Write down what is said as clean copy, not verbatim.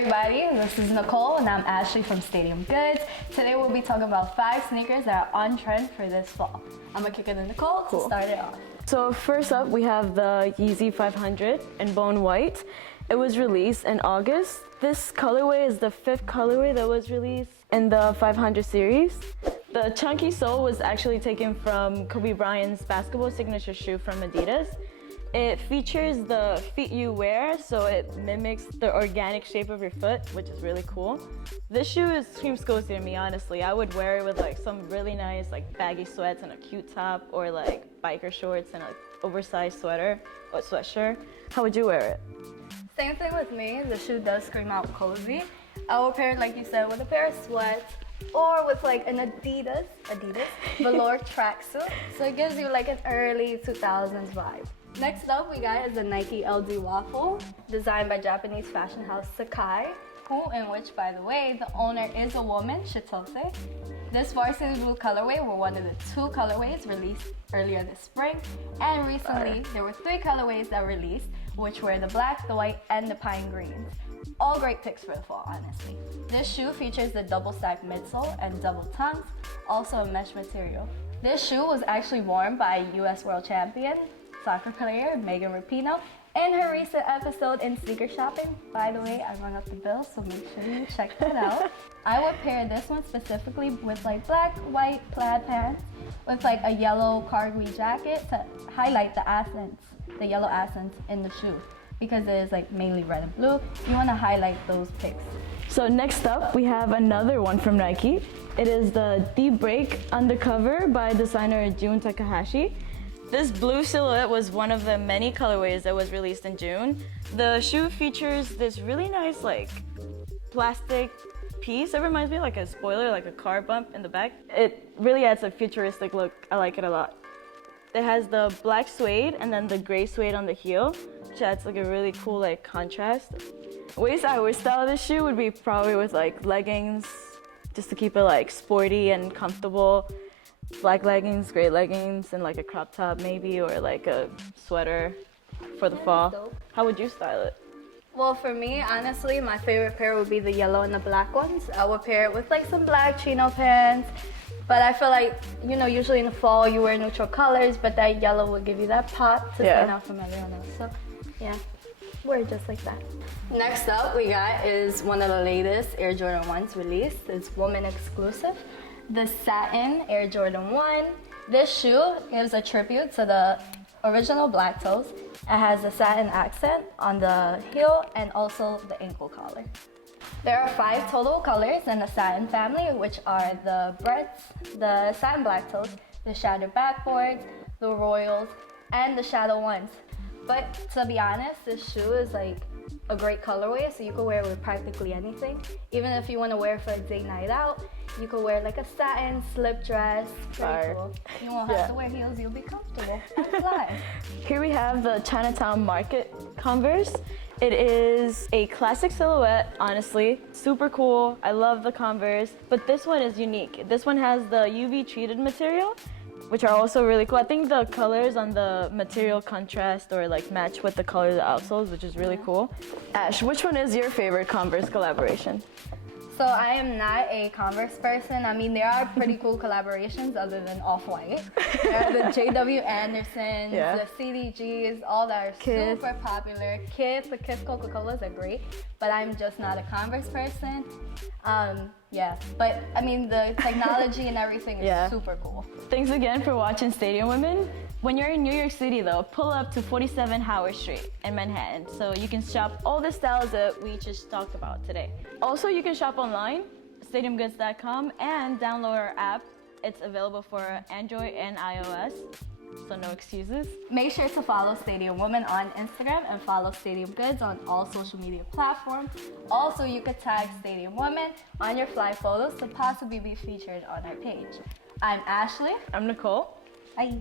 everybody, this is Nicole and I'm Ashley from Stadium Goods. Today we'll be talking about 5 sneakers that are on trend for this fall. I'm gonna kick it to Nicole to start it off. So first up we have the YEEZY 500 in bone white. It was released in August. This colorway is the 5th colorway that was released in the 500 series. The chunky sole was actually taken from Kobe Bryant's basketball signature shoe from ADIDAS. It features the feet you wear, so it mimics the organic shape of your foot, which is really cool. This shoe screams cozy to me, honestly. I would wear it with like some really nice like baggy sweats and a cute top, or like biker shorts and an oversized sweater or sweatshirt. How would you wear it? Same thing with me. The shoe does scream out cozy. I will pair it, like you said, with a pair of sweats or with like an Adidas velour tracksuit. So it gives you like an early 2000s vibe. Next up we got is the Nike LDWAFFLE, designed by Japanese fashion house Sacai, in which, by the way, the owner is a woman, Shitose. This varsity blue colorway were one of the 2 colorways released earlier this spring, and recently there were 3 colorways that released, which were the black, the white, and the pine green. All great picks for the fall, honestly. This shoe features the double stack midsole and double tongues, also a mesh material. This shoe was actually worn by US World Champion soccer player Megan Rapinoe in her recent episode in Sneaker Shopping. By the way, I rung up the bill, so make sure you check that out. I would pair this one specifically with like black, white plaid pants with like a yellow cargo jacket to highlight the accents, the yellow accents in the shoe, because it is like mainly red and blue. You want to highlight those picks. So next up we have another one from Nike. It is the Deep Break Undercover by designer Jun Takahashi. This blue silhouette was one of the many colorways that was released in June. The shoe features this really nice like plastic piece. It reminds me of like a spoiler, like a car bump in the back. It really adds a futuristic look. I like it a lot. It has the black suede and then the gray suede on the heel, which adds like a really cool like contrast. Ways I would style this shoe would be probably with like leggings, just to keep it like sporty and comfortable. Black leggings, gray leggings, and like a crop top maybe, or like a sweater for the fall. Dope. How would you style it? Well, for me, honestly, my favorite pair would be the yellow and the black ones. I would pair it with like some black chino pants, but I feel like, you know, usually in the fall you wear neutral colors, but that yellow would give you that pop to stand out from everyone else. So, yeah, wear it just like that. Next up we got is one of the latest Air Jordan 1s released. It's woman exclusive. The SATIN Air Jordan 1. This shoe gives a tribute to the original black toes. It has a satin accent on the heel and also the ankle collar. There are 5 total colors in the satin family, which are the Bretts, the satin black toes, the shattered backboards, the royals, and the shadow ones. But to be honest, this shoe is like a great colorway, so you can wear it with practically anything. Even if you want to wear it for a date night out, you could wear like a satin slip dress. Pretty cool. You won't have to wear heels, you'll be comfortable and fly. Here we have the Chinatown Market Converse. It is a classic silhouette, honestly. Super cool. I love the Converse, but this one is unique. This one has the UV treated material, which are also really cool. I think the colors on the material contrast or like match with the color of the outsoles, which is really cool. Ash, which one is your favorite Converse collaboration? So I am not a Converse person. I mean, there are pretty cool collaborations other than Off-White. There are the JW Andersons, the CDGs, all that are super popular. Kith, the Kith Coca-Colas are great, but I'm just not a Converse person. But I mean, the technology and everything is super cool. Thanks again for watching Stadium Women. When you're in New York City though, pull up to 47 Howard Street in Manhattan so you can shop all the styles that we just talked about today. Also, you can shop online, stadiumgoods.com, and download our app. It's available for Android and iOS, so no excuses. Make sure to follow Stadium Women on Instagram and follow Stadium Goods on all social media platforms. Also, you could tag Stadium Women on your fly photos to possibly be featured on our page. I'm Ashley. I'm Nicole. Bye.